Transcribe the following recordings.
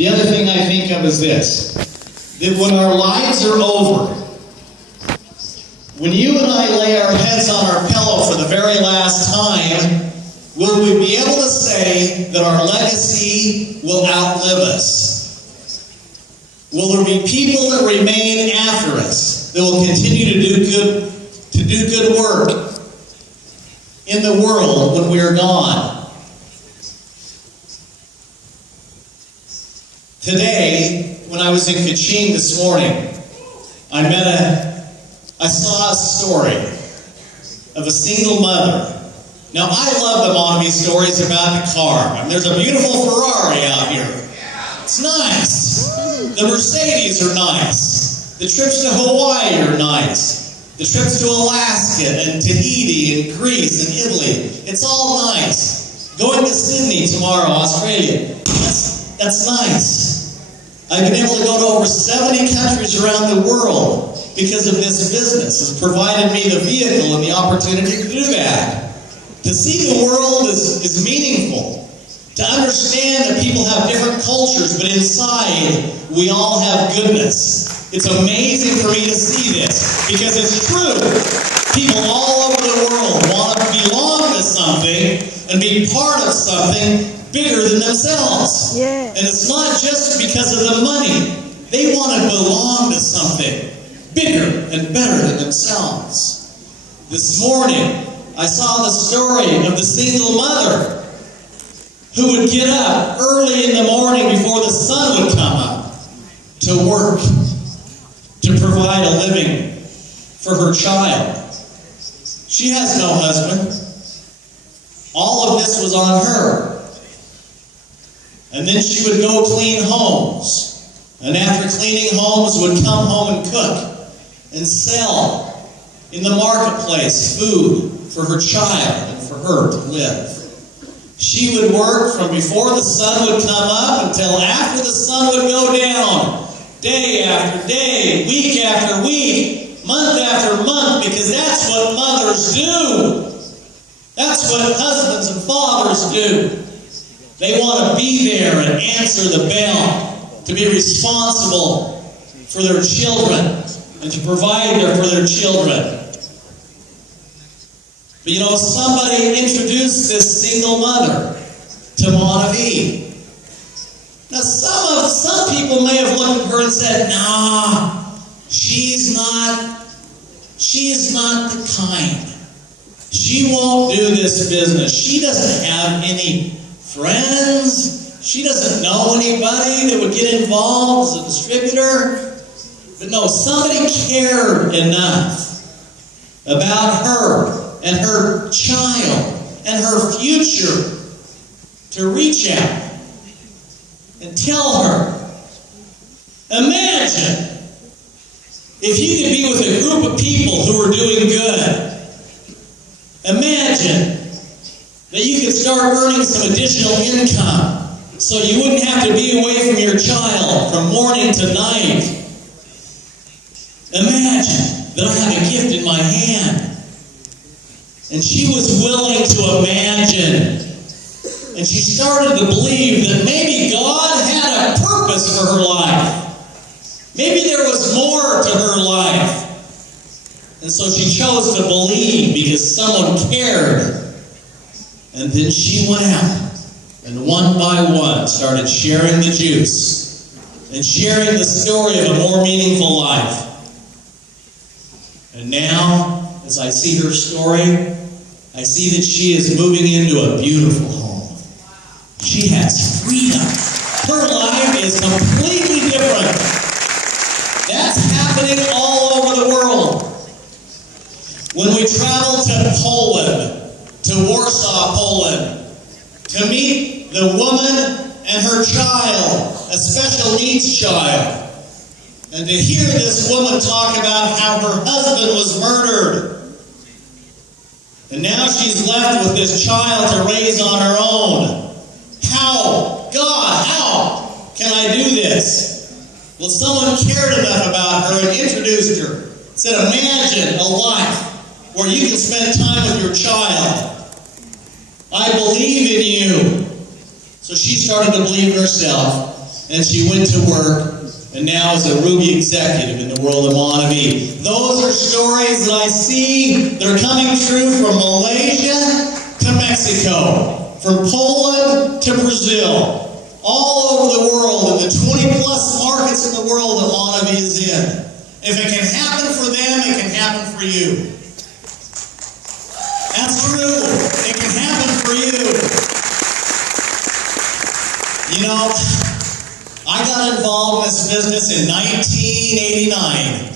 The other thing I think of is this, that when our lives are over, when you and I lay our heads on our pillow for the very last time, will we be able to say that our legacy will outlive us? Will there be people that remain after us that will continue to do good work in the world when we are gone? Today, when I was in Kaching this morning, I saw a story of a single mother. Now, I love the Monavie stories about the car. I mean, there's a beautiful Ferrari out here. It's nice. The Mercedes are nice. The trips to Hawaii are nice. The trips to Alaska and Tahiti and Greece and Italy. It's all nice. Going to Sydney tomorrow, Australia. That's nice. I've been able to go to over 70 countries around the world because of this business. It's provided me the vehicle and the opportunity to do that. To see the world is meaningful. To understand that people have different cultures, but inside we all have goodness. It's amazing for me to see this because it's true. People all over the world want to belong to something and be part of something bigger than themselves. Yeah. And it's not just because of the money. They want to belong to something bigger and better than themselves. This morning, I saw the story of the single mother who would get up early in the morning before the sun would come up to work, to provide a living for her child. She has no husband. All of this was on her. And then she would go clean homes. And after cleaning homes, would come home and cook and sell in the marketplace food for her child and for her to live. She would work from before the sun would come up until after the sun would go down. Day after day, week after week, month after month, because that's what mothers do. That's what husbands and fathers do. They want to be there and answer the bell, to be responsible for their children and to provide there for their children. But you know, somebody introduced this single mother to Monavie. Now, some people may have looked at her and said, "Nah, she's not the kind. She won't do this business. She doesn't have any friends. She doesn't know anybody that would get involved as a distributor." But no, somebody cared enough about her and her child and her future to reach out and tell her. Imagine if you could be with a group of people who are doing good. Imagine that you could start earning some additional income so you wouldn't have to be away from your child from morning to night. Imagine that I have a gift in my hand. And she was willing to imagine. And she started to believe that maybe God had a purpose for her life. Maybe there was more to her life. And so she chose to believe because someone cared. And then she went out and one by one started sharing the juice and sharing the story of a more meaningful life. And now, as I see her story, I see that she is moving into a beautiful home. She has freedom. Her life is completely different. That's happening all over the world. When we travel to Poland, to Warsaw, Poland, to meet the woman and her child, a special needs child, and to hear this woman talk about how her husband was murdered, and now she's left with this child to raise on her own. How? God, how can I do this? Well, someone cared enough about her and introduced her. Said, imagine a life where you can spend time with your child. I believe in you. So she started to believe in herself. and she went to work, and now is a Ruby executive in the world of Monavie. Those are stories that I see that are coming true from Malaysia to Mexico, from Poland to Brazil, all over the world, in the 20-plus markets in the world that Monavie is in. If it can happen for them, it can happen for you. That's true. It can happen for you. You know, I got involved in this business in 1989.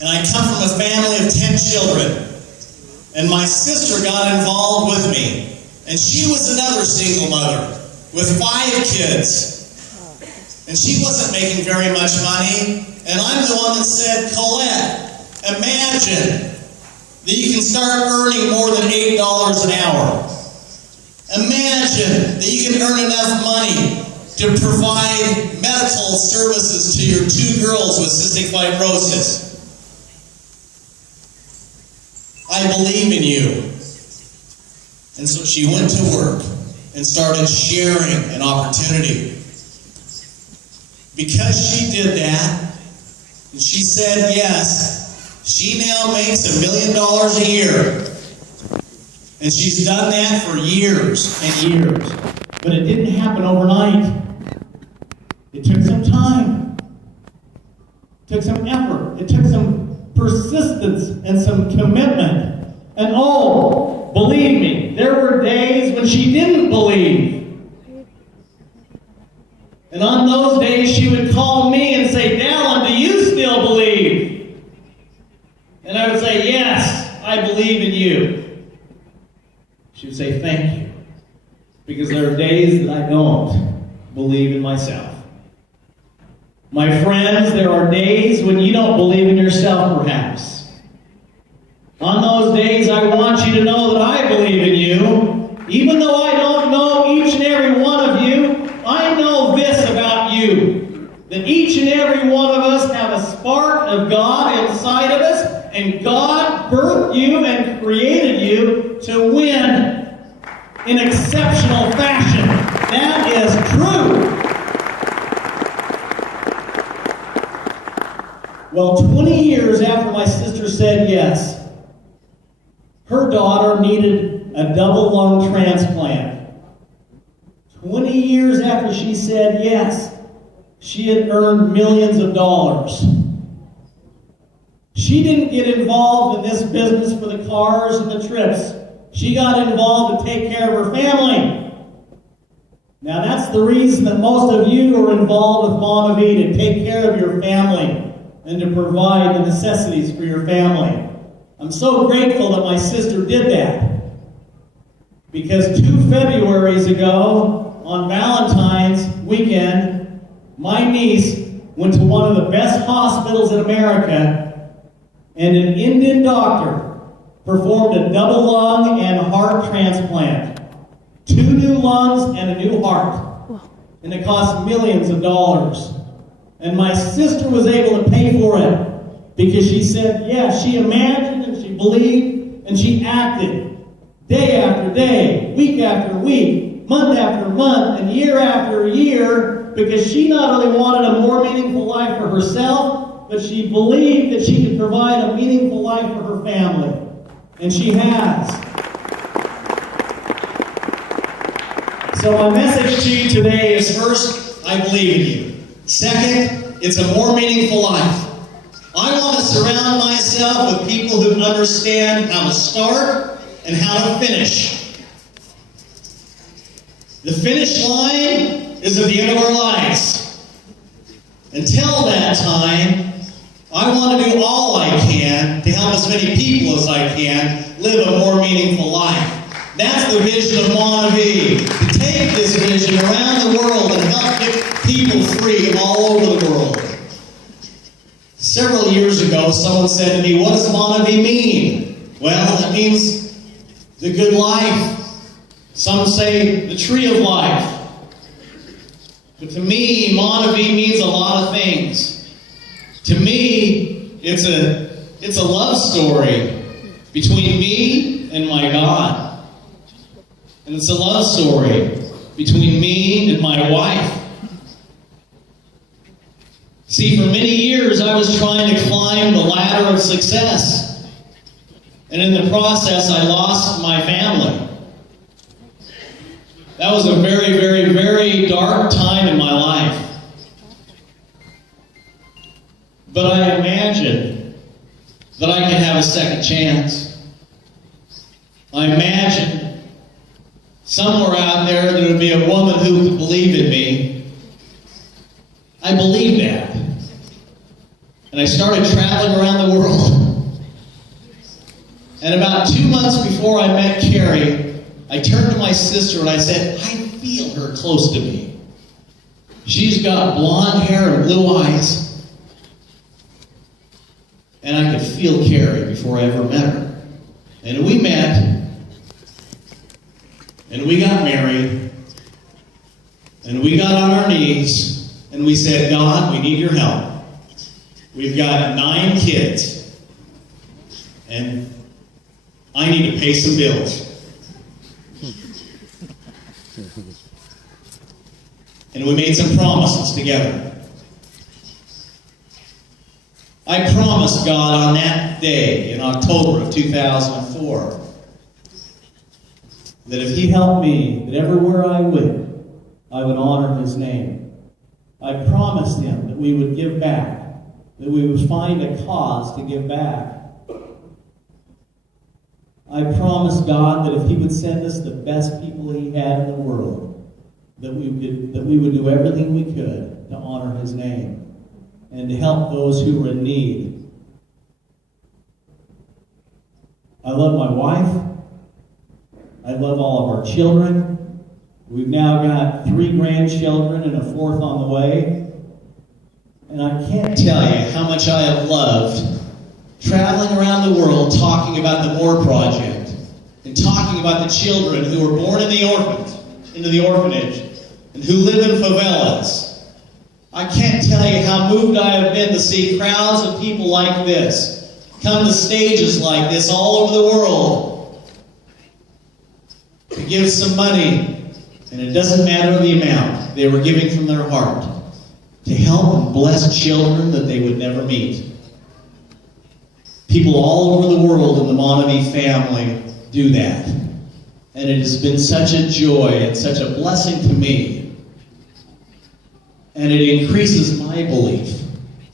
And I come from a family of 10 children. And my sister got involved with me. And she was another single mother with 5 kids. And she wasn't making very much money. And I'm the one that said, Colette, imagine that you can start earning more than $8 an hour. Imagine that you can earn enough money to provide medical services to your 2 girls with cystic fibrosis. I believe in you. And so she went to work and started sharing an opportunity. Because she did that, and she said yes, she now makes $1 million a year. And she's done that for years and years. But it didn't happen overnight. It took some time. It took some effort. It took some persistence and some commitment. And oh, believe me, there were days when she didn't believe. And on those days, she would call me and say, Dallin, do you still believe? And I would say, yes, I believe in you. She would say, thank you. Because there are days that I don't believe in myself. My friends, there are days when you don't believe in yourself, perhaps. On those days, I want you to know that I believe in you. Even though I don't know each and every one of you, I know this about you. That each and every one of us have a spark of God inside of us, and God birthed you and created you to win in exceptional fashion. That is true. Well, 20 years after my sister said yes, her daughter needed a double lung transplant. 20 years after she said yes, she had earned millions of dollars. She didn't get involved in this business for the cars and the trips. She got involved to take care of her family. Now that's the reason that most of you are involved with Monavie, to take care of your family and to provide the necessities for your family. I'm so grateful that my sister did that. Because 2 Februaries ago, on Valentine's weekend, my niece went to one of the best hospitals in America, and an Indian doctor performed a double lung and heart transplant. 2 new lungs and a new heart. And it cost millions of dollars. And my sister was able to pay for it because she said, yes, she imagined and she believed and she acted day after day, week after week, month after month, and year after year, because she not only wanted a more meaningful life for herself, but she believed that she could provide a meaningful life for her family. And she has. So my message to you today is, first, I believe in you. Second, it's a more meaningful life. I want to surround myself with people who understand how to start and how to finish. The finish line is at the end of our lives. Until that time, I want to do all I can to help as many people as I can live a more meaningful life. That's the vision of Monavie, to take this vision around the world and help get people free all over the world. Several years ago, someone said to me, what does Monavie mean? Well, it means the good life. Some say the tree of life. But to me, Monavie means a lot of things. To me, it's a love story between me and my God. And it's a love story between me and my wife. See, for many years I was trying to climb the ladder of success. And in the process, I lost my family. That was a very, very, very dark time in my life. But I imagined that I could have a second chance. I imagined somewhere out there there would be a woman who could believe in me. I believed that. And I started traveling around the world. And about 2 months before I met Carrie, I turned to my sister and I said, I feel her close to me. She's got blonde hair and blue eyes. And I could feel Carrie before I ever met her. And we met, and we got married, and we got on our knees, and we said, God, we need your help. We've got 9 kids, and I need to pay some bills. And we made some promises together. I promised God on that day in October of 2004 that if He helped me, that everywhere I went, I would honor His name. I promised Him that we would give back, that we would find a cause to give back. I promised God that if He would send us the best people He had in the world, that we would do everything we could to honor His name and to help those who were in need. I love my wife. I love all of our children. We've now got 3 grandchildren and a 4th on the way. And I can't tell you how much I have loved traveling around the world talking about the Moore Project and talking about the children who were born into the orphanage and who live in favelas. I can't tell you how moved I have been to see crowds of people like this come to stages like this all over the world to give some money, and it doesn't matter the amount. They were giving from their heart to help and bless children that they would never meet. People all over the world in the Monavie family do that. And it has been such a joy and such a blessing to me. And it increases my belief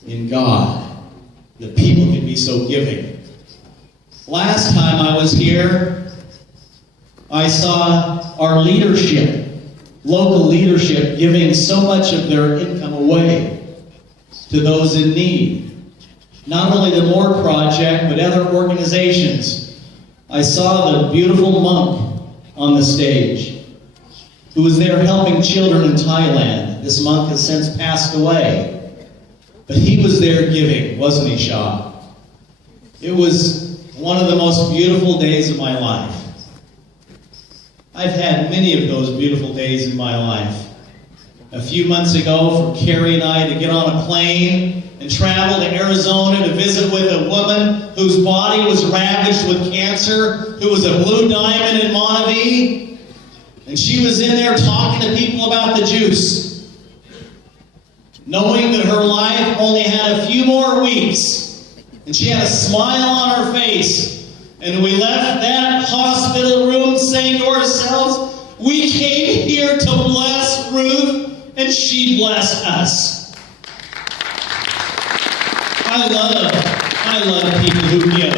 in God that people can be so giving. Last time I was here, I saw our leadership, local leadership, giving so much of their income away to those in need. Not only the Moore Project, but other organizations. I saw the beautiful monk on the stage who was there helping children in Thailand. This monk has since passed away. But he was there giving, wasn't he, Shah? It was one of the most beautiful days of my life. I've had many of those beautiful days in my life. A few months ago, for Carrie and I to get on a plane and travel to Arizona to visit with a woman whose body was ravaged with cancer, who was a blue diamond in Monavie. And she was in there talking to people about the juice, knowing that her life only had a few more weeks. And she had a smile on her face. And we left that hospital room saying to ourselves, we came here to bless Ruth, and she blessed us. I love people who give.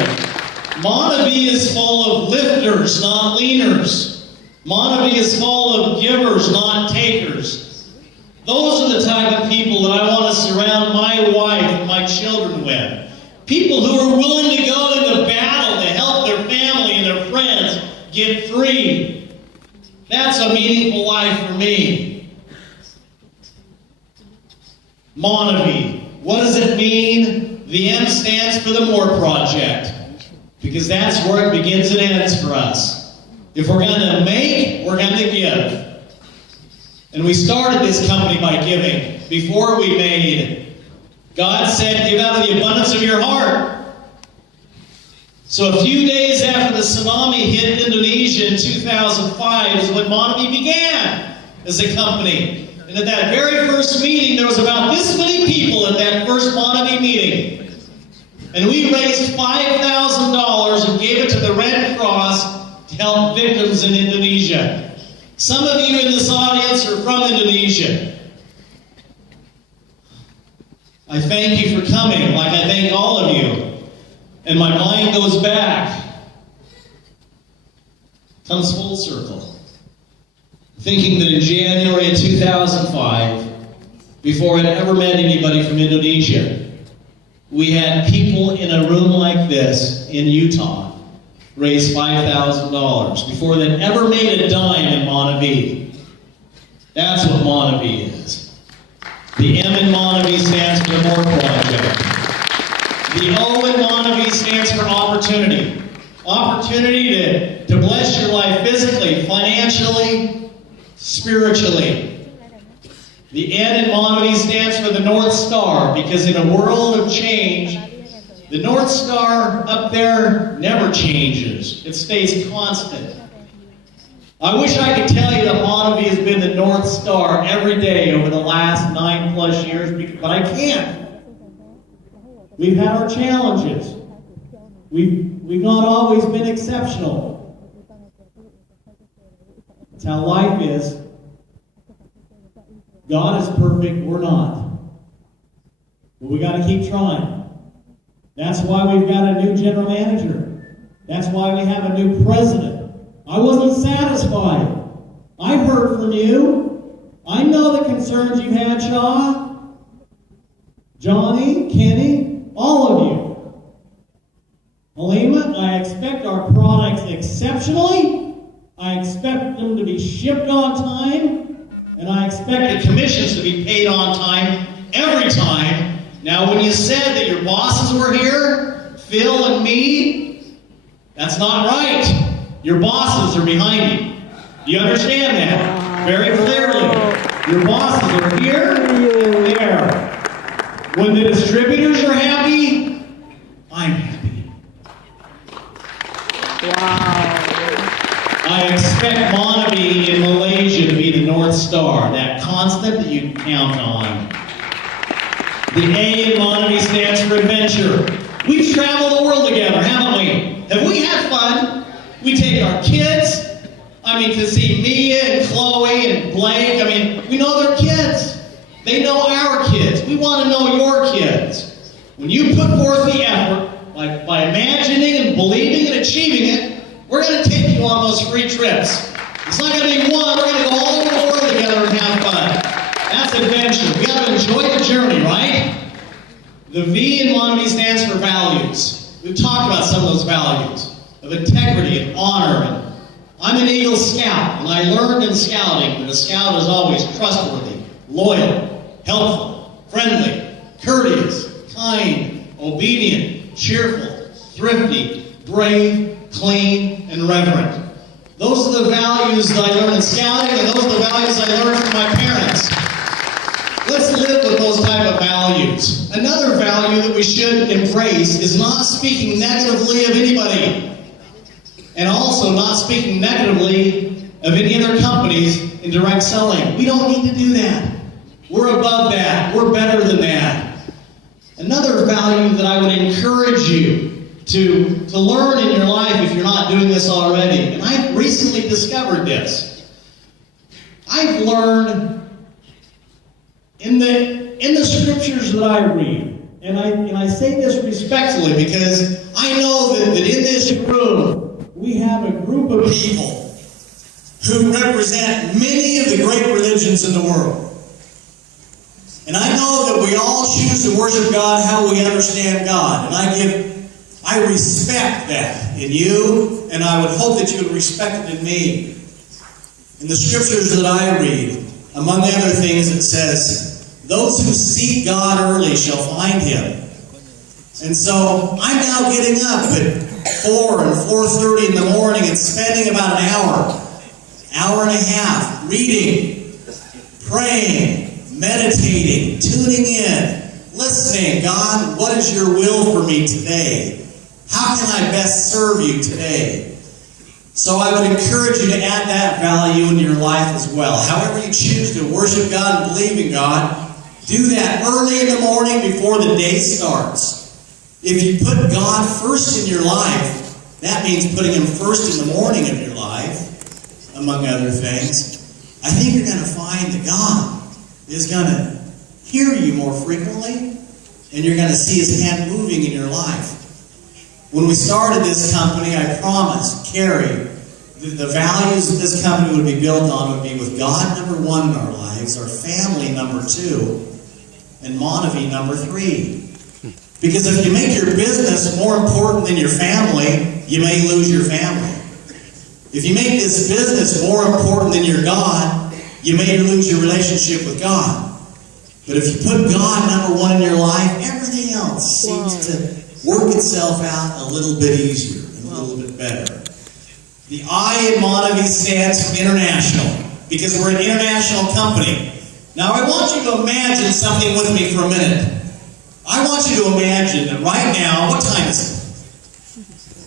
Monavie is full of lifters, not leaners. Monavie is full of givers, not takers. Those are the type of people that I want to surround my wife and my children with. People who are willing to go into battle to help their family and their friends get free. That's a meaningful life for me. Monavie. What does it mean? The M stands for the Moore Project. Because that's where it begins and ends for us. If we're going to make, we're going to give. And we started this company by giving. Before we made, God said, give out of the abundance of your heart. So a few days after the tsunami hit Indonesia in 2005 is when Monavie began. as a company. And at that very first meeting, there was about this many people at that first Monavie meeting. And we raised $5,000 and gave it to the Red Cross to help victims in Indonesia. Some of you in this audience are from Indonesia. I thank you for coming, like I thank all of you. And my mind goes back, comes full circle, thinking that in January of 2005, before I'd ever met anybody from Indonesia, we had people in a room like this in Utah raise $5,000 before they'd ever made a dime in Monavie. That's what Monavie is. The M in Monavie stands for the More Project. The O in Monavie stands for opportunity. Opportunity to bless your life physically, financially, spiritually. The N in Monavie stands for the North Star, because in a world of change, the North Star up there never changes. It stays constant. I wish I could tell you that Monavie has been the North Star every day over the last 9+ years, but I can't. We've had our challenges. We've not always been exceptional. That's how life is. God is perfect, we're not. But we got to keep trying. That's why we've got a new general manager. That's why we have a new president. I wasn't satisfied. I've heard from you. I know the concerns you had, Shaw, Johnny, Kenny, all of you. Halima, I expect our products exceptionally. I expect them to be shipped on time. And I expect the commissions to be paid on time every time. Now, when you said that your bosses were here, Phil and me, that's not right. Your bosses are behind you. Do you understand that? Very clearly. Your bosses are here and there. When the distributors are happy, I'm happy. Wow. I expect Monavie in Malaysia to be the North Star, that constant that you can count on. The A in Monavie stands for adventure. We've traveled the world together, haven't we? Have we had fun? We take our kids, to see Mia and Chloe and Blake. We know their kids. They know our kids. We want to know your kids. When you put forth the effort, by imagining and believing and achieving it, we're going to take you on those free trips. It's not going to be one. We're going to go all over the world together and have fun. That's adventure. We got to enjoy the journey, right? The V in Monavie stands for values. We've talked about some of those values of integrity and honor. And I'm an Eagle Scout, and I learned in scouting that a scout is always trustworthy, loyal, helpful, friendly, courteous, kind, obedient, cheerful, thrifty, brave, clean, and reverent. Those are the values that I learned in scouting, and those are the values I learned from my parents. Let's live with those type of values. Another value that we should embrace is not speaking negatively of anybody, and also not speaking negatively of any other companies in direct selling. We don't need to do that. We're above that. We're better than that. Another value that I would encourage you to learn in your life, if you're not doing this already, and I've recently discovered this. I've learned in the scriptures that I read, and I say this respectfully because I know that in this room we have a group of people who represent many of the great religions in the world. And I know that we all choose to worship God how we understand God, and I respect that in you, and I would hope that you would respect it in me. In the scriptures that I read, among other things, it says, those who seek God early shall find Him. And so I'm now getting up at 4 and 4:30 in the morning and spending about an hour and a half, reading, praying, meditating, tuning in, listening. God, what is your will for me today? How can I best serve you today? So I would encourage you to add that value in your life as well. However you choose to worship God and believe in God, do that early in the morning before the day starts. If you put God first in your life, that means putting Him first in the morning of your life, among other things. I think you're going to find that God is going to hear you more frequently, and you're going to see His hand moving in your life. When we started this company, I promised Carrie that the values that this company would be built on would be with God number 1 in our lives, our family number 2, and Monavie number 3. Because if you make your business more important than your family, you may lose your family. If you make this business more important than your God, you may lose your relationship with God. But if you put God number 1 in your life, everything else seems to work itself out a little bit easier, and a little bit better. The I in Monavie stands for international, because we're an international company. Now I want you to imagine something with me for a minute. I want you to imagine that right now, what time is it?